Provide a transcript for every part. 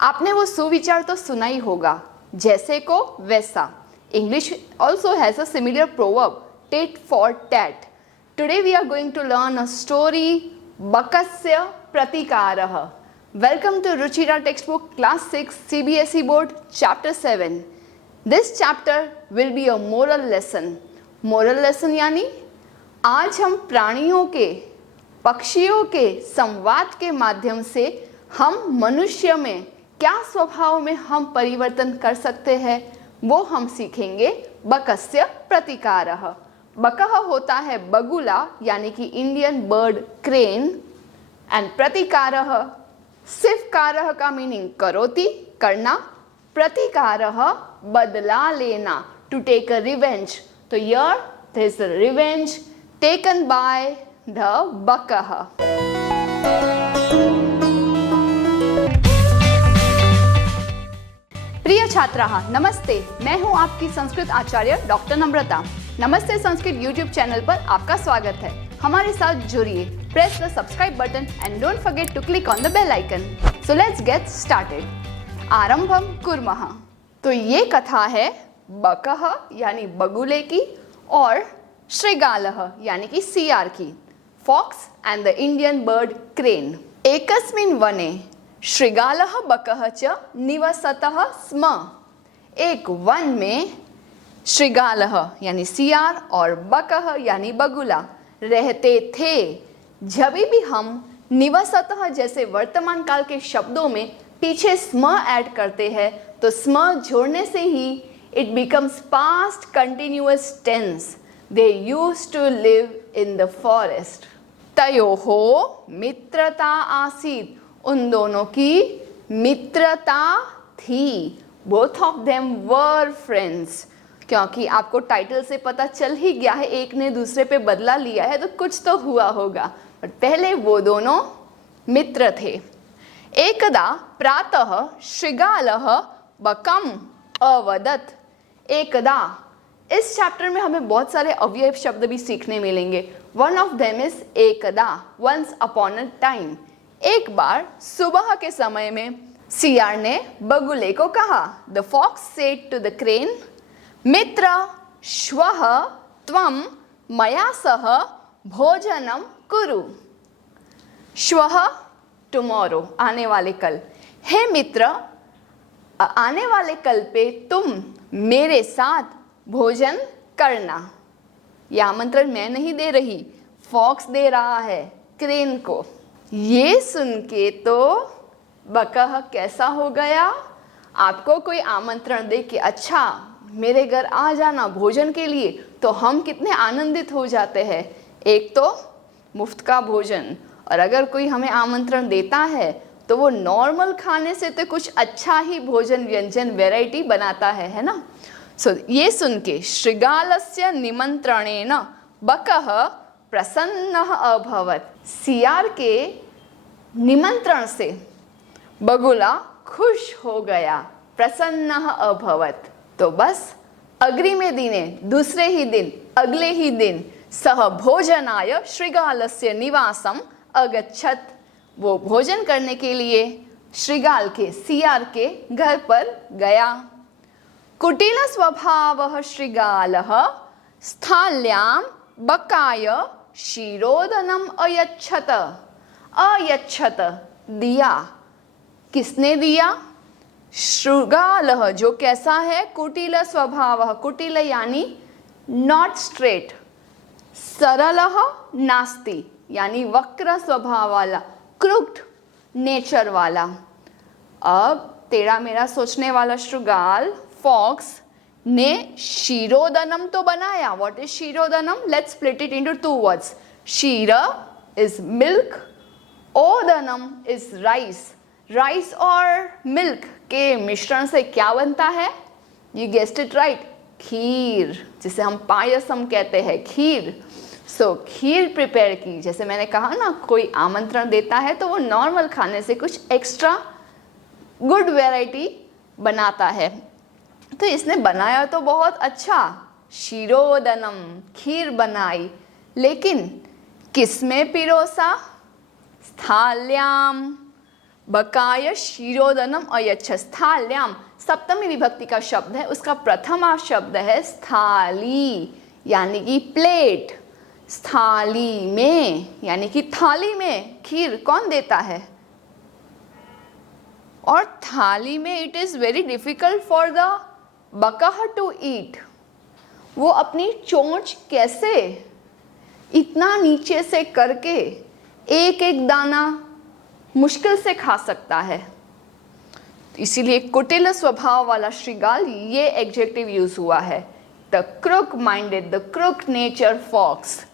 आपने वो सुविचार तो सुना ही होगा, जैसे को वैसा. English also has a similar proverb, tit for tat. Today we are going to learn a story, Bakasya Pratikarah. Welcome to Ruchira textbook class 6 CBSE board chapter 7. This chapter will be a moral lesson. Moral lesson यानी आज हम प्राणियों के, पक्षियों के संवाद के माध्यम से हम मनुष्य में क्या स्वभाव में हम परिवर्तन कर सकते हैं वो हम सीखेंगे. बकस्य प्रतिकारः. बकः होता है बगुला यानी कि इंडियन बर्ड क्रेन, एंड प्रतिकारः सिर्फ कारः का मीनिंग करोति करना, प्रतिकारः बदला लेना, टू टेक अ रिवेंज. तो here there is a revenge taken by the बकः. प्रिय छात्राः, नमस्ते. मैं हूं आपकी संस्कृत आचार्य डॉक्टर नम्रता. नमस्ते संस्कृत यूट्यूब चैनल पर आपका स्वागत है. हमारे साथ जुड़िए. Press the subscribe button and don't forget to click on the bell icon. So let's get started. आरंभम कुर्मः. तो ये कथा है बकः यानी बगुले की और श्रृगालः यानी कि सियार की. Fox and the Indian bird crane. एकस्मिन् वने श्रृगालः बकः च निवसतः स्म. एक वन में श्रृगालः यानी सियार और बकः यानी बगुला रहते थे. जब भी हम निवसतः जैसे वर्तमान काल के शब्दों में पीछे स्म ऐड करते हैं तो स्म जोड़ने से ही it becomes past continuous tense. They used to live in the forest. तयोः मित्रता आसीत्. उन दोनों की मित्रता थी. Both of them were friends. क्योंकि आपको टाइटल से पता चल ही गया है एक ने दूसरे पे बदला लिया है तो कुछ तो हुआ होगा. बट पहले वो दोनों मित्र थे. एकदा प्रातः श्रृगालः बकम् अवदत्. एकदा, इस चैप्टर में हमें बहुत सारे अव्यय शब्द भी सीखने मिलेंगे. वन ऑफ देम इज एकदा, वंस अपॉन अ टाइम. एक बार सुबह के समय में सियार ने बगुले को कहा. The fox said to the crane, मित्र श्वः त्वं मया सह भोजनम कुरु. श्वः टुमारो, आने वाले कल. हे मित्र, आने वाले कल पे तुम मेरे साथ भोजन करना. यह आमंत्रण मैं नहीं दे रही, फॉक्स दे रहा है क्रेन को. ये सुन के तो बकः कैसा हो गया. आपको कोई आमंत्रण दे कि अच्छा मेरे घर आ जाना भोजन के लिए तो हम कितने आनंदित हो जाते हैं. एक तो मुफ्त का भोजन, और अगर कोई हमें आमंत्रण देता है तो वो नॉर्मल खाने से तो कुछ अच्छा ही भोजन व्यंजन वैरायटी बनाता है ना. सो ये सुन के श्रृगालस्य निमंत्रणेन बकः प्रसन्नः अभवत्. सियार के निमंत्रण से बगुला खुश हो गया. प्रसन्नः अभवत्. तो बस अग्रिमे दिने, दूसरे ही दिन, अगले ही दिन सह भोजनाय श्रृगालस्य निवासम अगच्छत्. वो भोजन करने के लिए श्रृगाल के, सियार के घर पर गया. कुटिल स्वभावः श्रृगालः स्थाल्यां बकाय क्षीरोदनम अयच्छत. अयच्छत दिया. किसने दिया? श्रृगालः, जो कैसा है? कुटिल स्वभावः. कुटिल यानी नॉट स्ट्रेट. सरलः नास्ति यानी वक्र स्वभाव वाला, क्रुक्ड नेचर वाला. अब तेरा मेरा सोचने वाला श्रृगाल फॉक्स ने क्षीरोदनम तो बनाया. व्हाट इज क्षीरोदनम? Let's split it into two words. क्षीर इज मिल्क, ओदनम इज राइस. राइस और मिल्क के मिश्रण से क्या बनता है? You guessed it right, kheer, जिसे हम पायसम कहते हैं, खीर. सो खीर प्रिपेयर की. जैसे मैंने कहा ना, कोई आमंत्रण देता है तो वो नॉर्मल खाने से कुछ एक्स्ट्रा गुड वैरायटी बनाता है. तो इसने बनाया तो बहुत अच्छा, क्षीरोदनम, खीर बनाई. लेकिन किस में पिरोसा? स्थाल्याम, बकाय शिरोदनम अयच्छ। स्थाल्याम सप्तमी विभक्ति का शब्द है, उसका प्रथमा शब्द है स्थाली यानी कि प्लेट। स्थाली में यानी कि थाली में खीर कौन देता है? और थाली में it is very difficult for the बकह टू ईट। वो अपनी चोंच कैसे इतना नीचे से करके एक एक दाना मुश्किल से खा सकता है। इसीलिए कुटिल स्वभाव वाला श्रृगाल ये एडजेक्टिव यूज हुआ है। The crook minded, the crook nature fox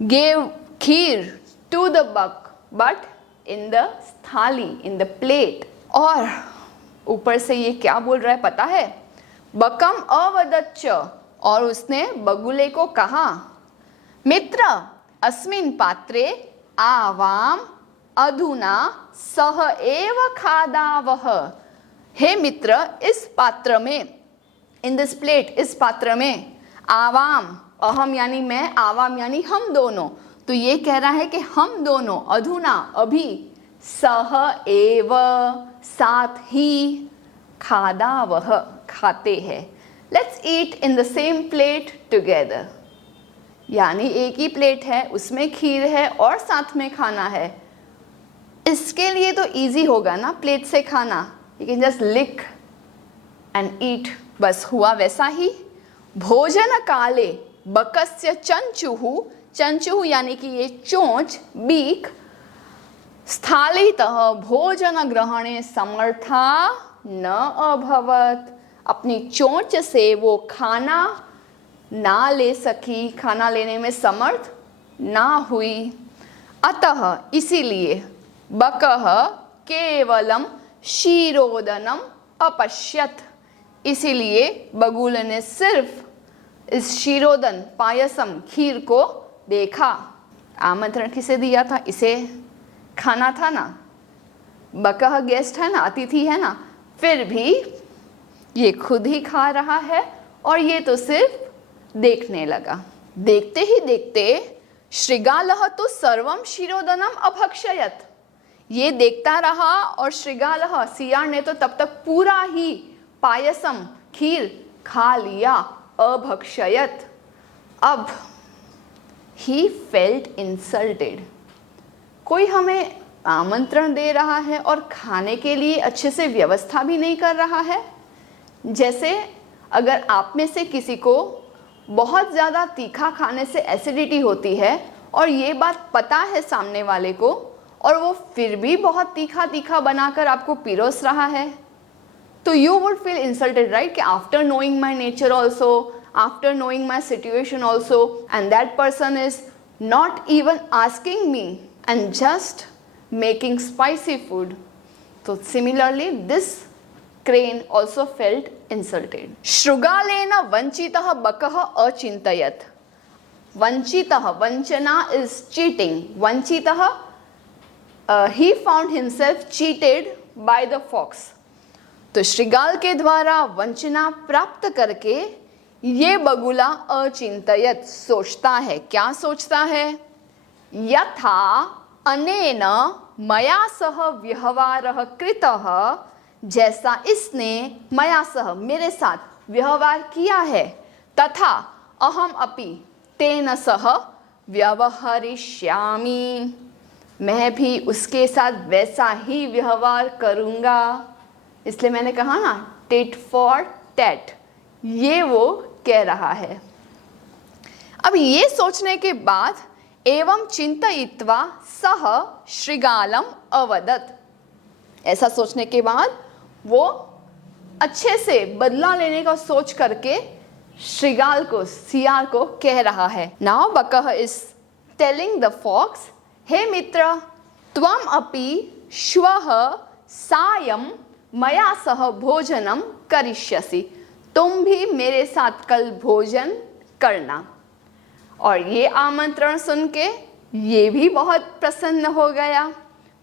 gave kheer to the buck but in the थाली, in the plate। और ऊपर से ये क्या बोल रहा है पता है? बकम अवदच्च, और उसने बगुले को कहा, मित्र अस्मिन् पात्रे आवाम अधुना सह एव खादावह। हे मित्र, इस पात्र में, इन दिस प्लेट, इस पात्र में, आवाम, अहम यानी मैं, आवाम यानी हम दोनों, तो ये कह रहा है कि हम दोनों, अधुना अभी, सह एव साथ ही, खादावह खाते हैं। Let's eat in the same plate together, यानी एक ही प्लेट है, उसमें खीर है और साथ में खाना है। इसके लिए तो इजी होगा ना प्लेट से खाना, you can just lick and eat, बस हुआ वैसा ही। भोजन काले बकस्य चंचुहु, चंचुहु यानी कि ये चोंच, बीक, स्थालितः भोजन ग्रहणे समर्था न अभवत, अपनी चोंच से वो खाना ना ले सकी, खाना लेने में समर्थ ना हुई। अतः इसीलिए बकः केवलम क्षीरोदनम अपश्यत, इसीलिए बगुल ने सिर्फ इस क्षीरोदन पायसम खीर को देखा। आमंत्रण किसे दिया था? इसे खाना था ना, बकह गेस्ट है ना, अतिथि है ना, फिर भी ये खुद ही खा रहा है और ये तो सिर्फ देखने लगा। देखते ही देखते श्रृगालः तो सर्वम क्षीरोदनम अभक्षयत, ये देखता रहा और श्रृगालः सियार ने तो तब तक पूरा ही पायसम खीर खा लिया। अभक्षयत, अब ही फेल्ट इंसल्टेड, कोई हमें आमंत्रण दे रहा है और खाने के लिए अच्छे से व्यवस्था भी नहीं कर रहा है। जैसे अगर आप में से किसी को बहुत ज़्यादा तीखा खाने से एसिडिटी होती है और ये बात पता है सामने वाले को, और वो फिर भी बहुत तीखा तीखा बनाकर आपको पिरोस रहा है, तो you would feel insulted, right? कि after knowing my nature also, after knowing my situation also, and that person is not even asking me and just making spicy food. So similarly, this crane also felt insulted. Shrugalena vanchitah bakah achintayat. Vanchitah, vanchana is cheating. Vanchitah, he found himself cheated by the fox. तो श्रृगाल के द्वारा वंचना प्राप्त करके ये बगुला अचिंतयत, सोचता है। क्या सोचता है? यथा अनेन मया सह व्यवहारः कृतः, जैसा इसने मया सह मेरे साथ व्यवहार किया है, तथा अहम अपि तेन सह व्यवहरिष्यामि, मैं भी उसके साथ वैसा ही व्यवहार करूँगा। इसलिए मैंने कहा ना, टेट फॉर टैट, ये वो कह रहा है। अब ये सोचने के बाद एवं चिंतयित्वा सह श्रृगालम अवदत, ऐसा सोचने के बाद वो अच्छे से बदला लेने का सोच करके श्रृगाल को, सियार को कह रहा है। नाउ बकह इज टेलिंग द फॉक्स, हे मित्र, त्वम अपि श्वः सायं मया सह भोजनम करिष्यसि, तुम भी मेरे साथ कल भोजन करना। और ये आमंत्रण सुन के ये भी बहुत प्रसन्न हो गया।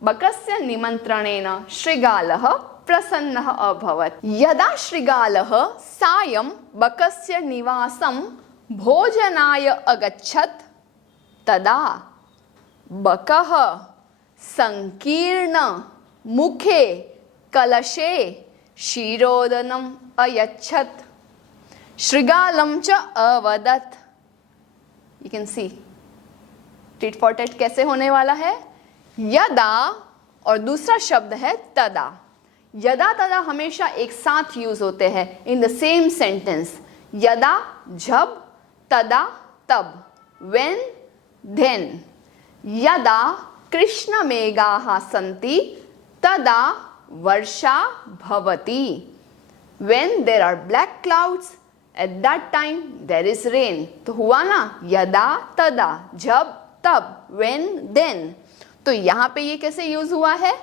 बकस्य निमंत्रणेन श्रृगालः प्रसन्नः अभवत्। यदा श्रृगालः सायं बकस्य निवासं भोजनाय अगच्छत्, तदा बकः संकीर्ण मुखे कलशे क्षीरोदनम अयच्छत श्रृगालम च अवदत्। You can see tit for tat कैसे होने वाला है। यदा और दूसरा शब्द है तदा। यदा तदा हमेशा एक साथ यूज होते हैं इन द सेम सेंटेंस। यदा जब, तदा तब, व्हेन देन। यदा कृष्ण मेघाः सन्ति तदा वर्षा भवति। When there are black clouds, at that time there is rain। तो हुआ ना यदा तदा, जब तब, when then। तो यहाँ पे ये कैसे यूज हुआ है।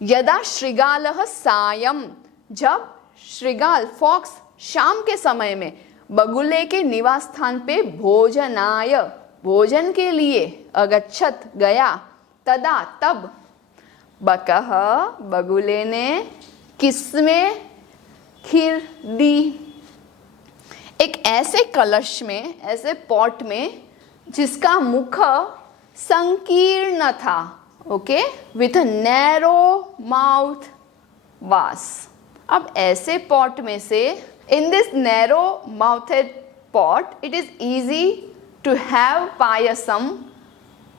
यदा श्रृगालः सायं, जब श्रृगाल फॉक्स शाम के समय में बगुले के निवास स्थान पे भोजनाय, भोजन के लिए, अगच्छत गया, तदा तब, बकः बगुले ने, किसमें, खीर दी। एक ऐसे कलश में, ऐसे पॉट में जिसका मुख संकीर्ण था, ओके, विथ नैरो माउथ वास। अब ऐसे पॉट में से, in this narrow mouthed pot, it is easy to have payasam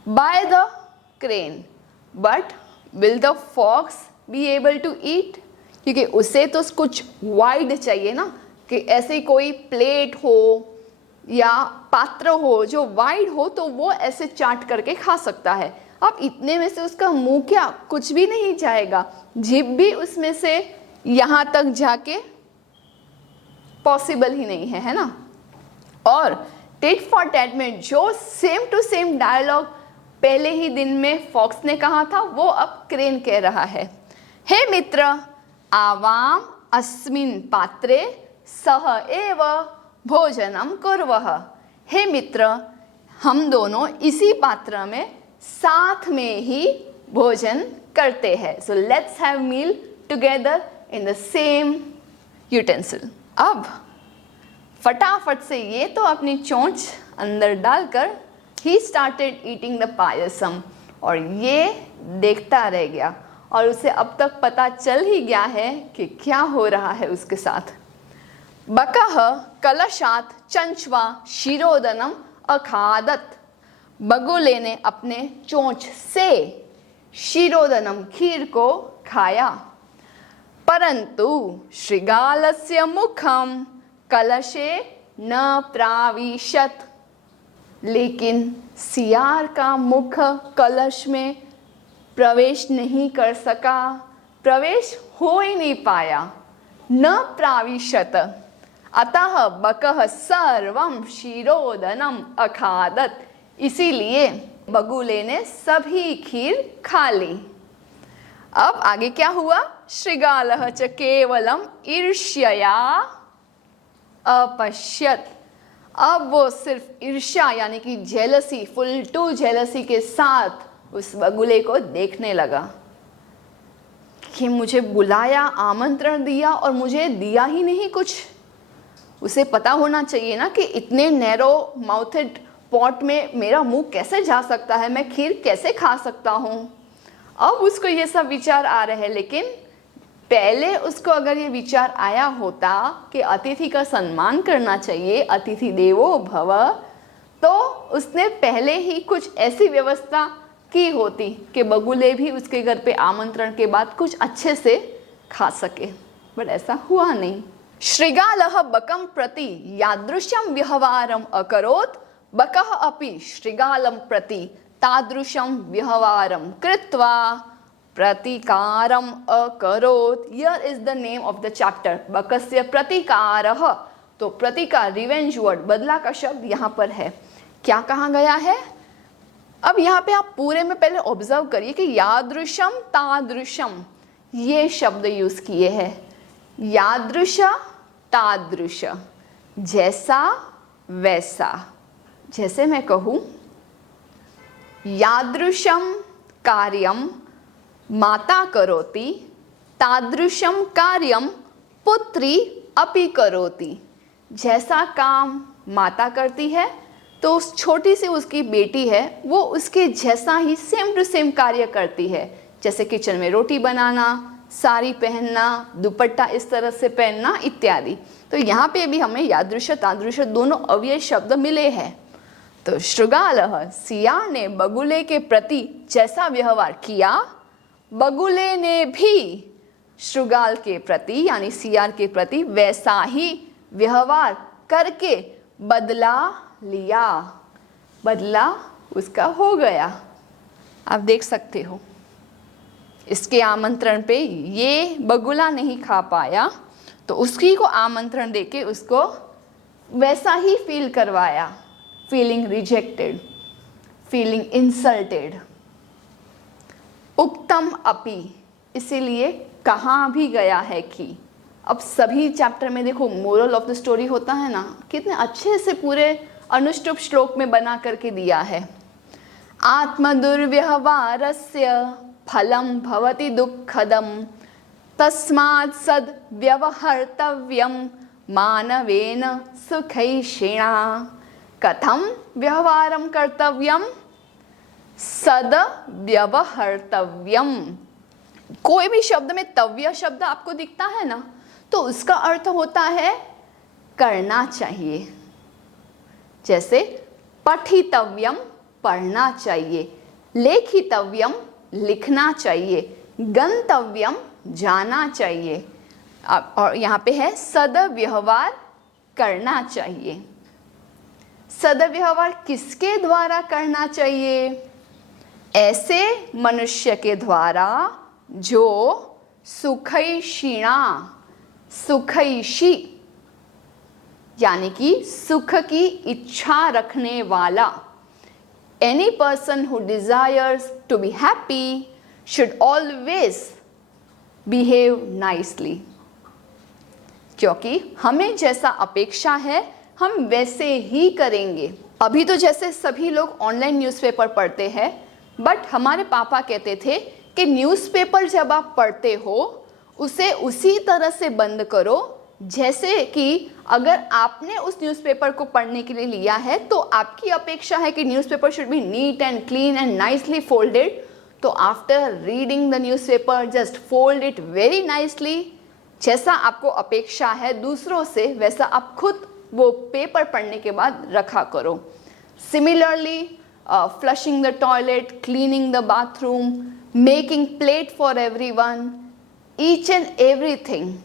by the crane, but will the fox be able to eat. क्योंकि उसे तो कुछ वाइड चाहिए ना, कि ऐसे कोई प्लेट हो या पात्र हो जो वाइड हो तो वो ऐसे चाट करके खा सकता है। अब इतने में से उसका मुंह क्या, कुछ भी नहीं जाएगा, जीभ भी उसमें से यहाँ तक जाके पॉसिबल ही नहीं है ना। और टिट फॉर टैट में जो सेम टू सेम डायलॉग पहले ही दिन में फॉक्स ने कहा था, वो अब क्रेन कह रहा है। हे मित्र, आवाम अस्मिन् पात्रे सह एव भोजनम कुर्वः। हे मित्र, हम दोनों इसी पात्र में साथ में ही भोजन करते हैं। So let's have meal together in the same utensil. अब फटाफट से ये तो अपनी चोंच अंदर डालकर ही स्टार्टेड ईटिंग द पायसम, और ये देखता रह गया और उसे अब तक पता चल ही गया है कि क्या हो रहा है उसके साथ। बकः कलशात चंचवा क्षीरोदनम अखादत। बगुले ने अपने चोंच से क्षीरोदनम, खीर को खाया। परंतु श्रृगालस्य मुखम कलशे न प्राविशत। लेकिन सियार का मुख कलश में प्रवेश नहीं कर सका, प्रवेश हो ही नहीं पाया। न प्राविशत, अतः बकः सर्वं क्षीरोदनम अखादत। इसीलिए बगुले ने सभी खीर खा ली। अब आगे क्या हुआ। श्रृगालः च केवलम ईर्ष्यया अपश्यत। अब वो सिर्फ ईर्ष्या यानी कि जेलसी, फुल टू जेलसी के साथ उस बगुले को देखने लगा कि मुझे बुलाया, आमंत्रण दिया और मुझे दिया ही नहीं कुछ। उसे पता होना चाहिए ना कि इतने नैरो माउथेड पॉट में मेरा मुंह कैसे जा सकता है, मैं खीर कैसे खा सकता हूँ। अब उसको ये सब विचार आ रहे हैं, लेकिन पहले उसको अगर ये विचार आया होता कि अतिथि का सम्मान करना चाहिए, अतिथि देवो भव, तो उसने पहले ही कुछ ऐसी व्यवस्था की होती कि बगुले भी उसके घर पे आमंत्रण के बाद कुछ अच्छे से खा सके, बट ऐसा हुआ नहीं। श्रृगालः बकं प्रति यादृशं व्यवहारम अकरोत्, बकः अपि श्रृगालं प्रति तादृशं व्यवहारम कृत्वा प्रतिकारम अकरोत्। Here is the name of the chapter, बकस्य प्रतिकारः। तो प्रतिकार, रिवेंज वर्ड, बदला का शब्द यहाँ पर है। क्या कहा गया है। अब यहाँ पे आप पूरे में पहले ऑब्जर्व करिए कि यादृशम तादृशम ये शब्द यूज किए हैं। यादृश तादृश, जैसा वैसा। जैसे मैं कहूँ यादृशम कार्यम माता करोति, तादृशम कार्यम पुत्री अपि करोति। जैसा काम माता करती है तो उस छोटी सी उसकी बेटी है वो उसके जैसा ही सेम टू सेम कार्य करती है। जैसे किचन में रोटी बनाना, साड़ी पहनना, दुपट्टा इस तरह से पहनना इत्यादि। तो यहाँ पे भी हमें यादृश तादृश दोनों अव्यय शब्द मिले हैं। तो शृगालः, सियार ने बगुले के प्रति जैसा व्यवहार किया, बगुले ने भी शृगाल के प्रति यानी सियार के प्रति वैसा ही व्यवहार करके बदला लिया। बदला उसका हो गया। आप देख सकते हो, इसके आमंत्रण पे ये बगुला नहीं खा पाया तो उसकी को आमंत्रण देके उसको वैसा ही फील करवाया। Feeling rejected, feeling insulted. उक्तम अपि, इसीलिए कहाँ भी गया है कि। अब सभी चैप्टर में देखो मोरल ऑफ द स्टोरी होता है ना, कितने अच्छे से पूरे अनुष्टुप श्लोक में बना करके दिया है। आत्मदुर्व्यवहारस्य फलं भवति दुःखदं, तस्मात् सद् व्यवहर्तव्यं मानवेन सुखैषिणा। कथं व्यवहारं कर्तव्यं? सद व्यवहर्तव्यम। कोई भी शब्द में तव्य शब्द आपको दिखता है ना, तो उसका अर्थ होता है करना चाहिए। जैसे पठितव्यम पढ़ना चाहिए, लेखितव्यम लिखना चाहिए, गंतव्यम जाना चाहिए। और यहाँ पे है सदव्यवहार करना चाहिए। सदव्यवहार किसके द्वारा करना चाहिए? ऐसे मनुष्य के द्वारा जो सुखैषिणा, सुखैषी यानी कि सुख की इच्छा रखने वाला। Any person who desires to be happy should always behave nicely. क्योंकि हमें जैसा अपेक्षा है हम वैसे ही करेंगे। अभी तो जैसे सभी लोग ऑनलाइन न्यूज़पेपर पढ़ते हैं, बट हमारे पापा कहते थे कि न्यूज़पेपर जब आप पढ़ते हो उसे उसी तरह से बंद करो जैसे कि अगर आपने उस न्यूज़पेपर को पढ़ने के लिए लिया है तो आपकी अपेक्षा है कि newspaper should be neat and clean and nicely folded. तो after reading the newspaper just fold it very nicely. जैसा आपको अपेक्षा है दूसरों से वैसा आप खुद वो पेपर पढ़ने के बाद रखा करो। Similarly flushing the toilet, cleaning the bathroom, making plate for everyone, each and everything,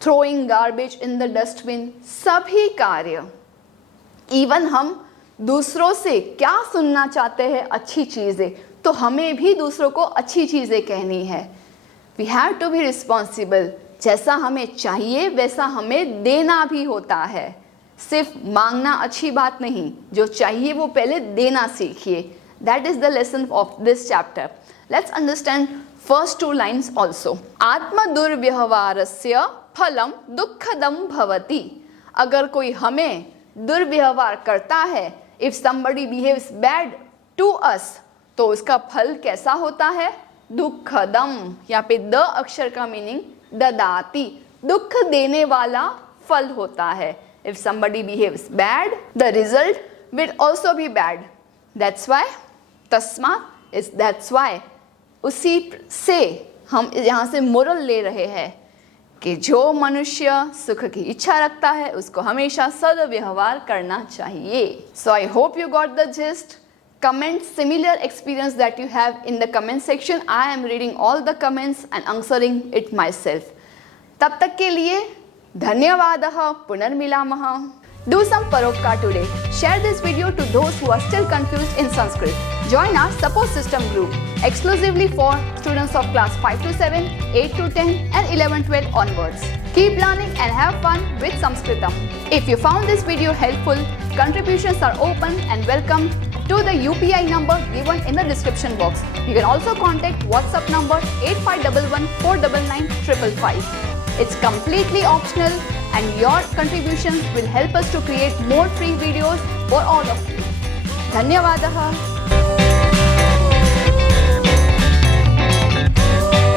throwing garbage in the dustbin, सभी कार्य। इवन हम दूसरों से क्या सुनना चाहते हैं, अच्छी चीज़ें, तो हमें भी दूसरों को अच्छी चीज़ें कहनी है। We have to be responsible। जैसा हमें चाहिए वैसा हमें देना भी होता है। सिर्फ मांगना अच्छी बात नहीं, जो चाहिए वो पहले देना सीखिए। That is the lesson of this chapter. Let's understand first two lines also. आत्म दुर्व्यवहारस्य फलम दुःखदम भवति। अगर कोई हमें दुर्व्यवहार करता है, if somebody behaves bad to us, तो उसका फल कैसा होता है? दुःखदम। यहाँ पे द अक्षर का मीनिंग ददाति, दुख देने वाला फल होता है। If somebody behaves bad, the result will also be bad. That's why, तस्मात् is that's why। उसी से हम यहाँ से मोरल ले रहे हैं कि जो मनुष्य सुख की इच्छा रखता है उसको हमेशा सद्व्यवहार करना चाहिए। So I hope you got the gist. Comment similar experience that you have in the comment section. I am reading all the comments and answering it myself. तब तक के लिए धन्यवादः, पुनर्मिलामः। Do some paropkar today. Share this video to those who are still confused in Sanskrit. Join our support system group exclusively for students of class 5 to 7, 8 to 10 and 11 to 12 onwards. Keep learning and have fun with Sanskritam. If you found this video helpful, contributions are open and welcome to the UPI number given in the description box. You can also contact WhatsApp number 8511 499 555. It's completely optional and your contributions will help us to create more free videos for all of you. धन्यवादः।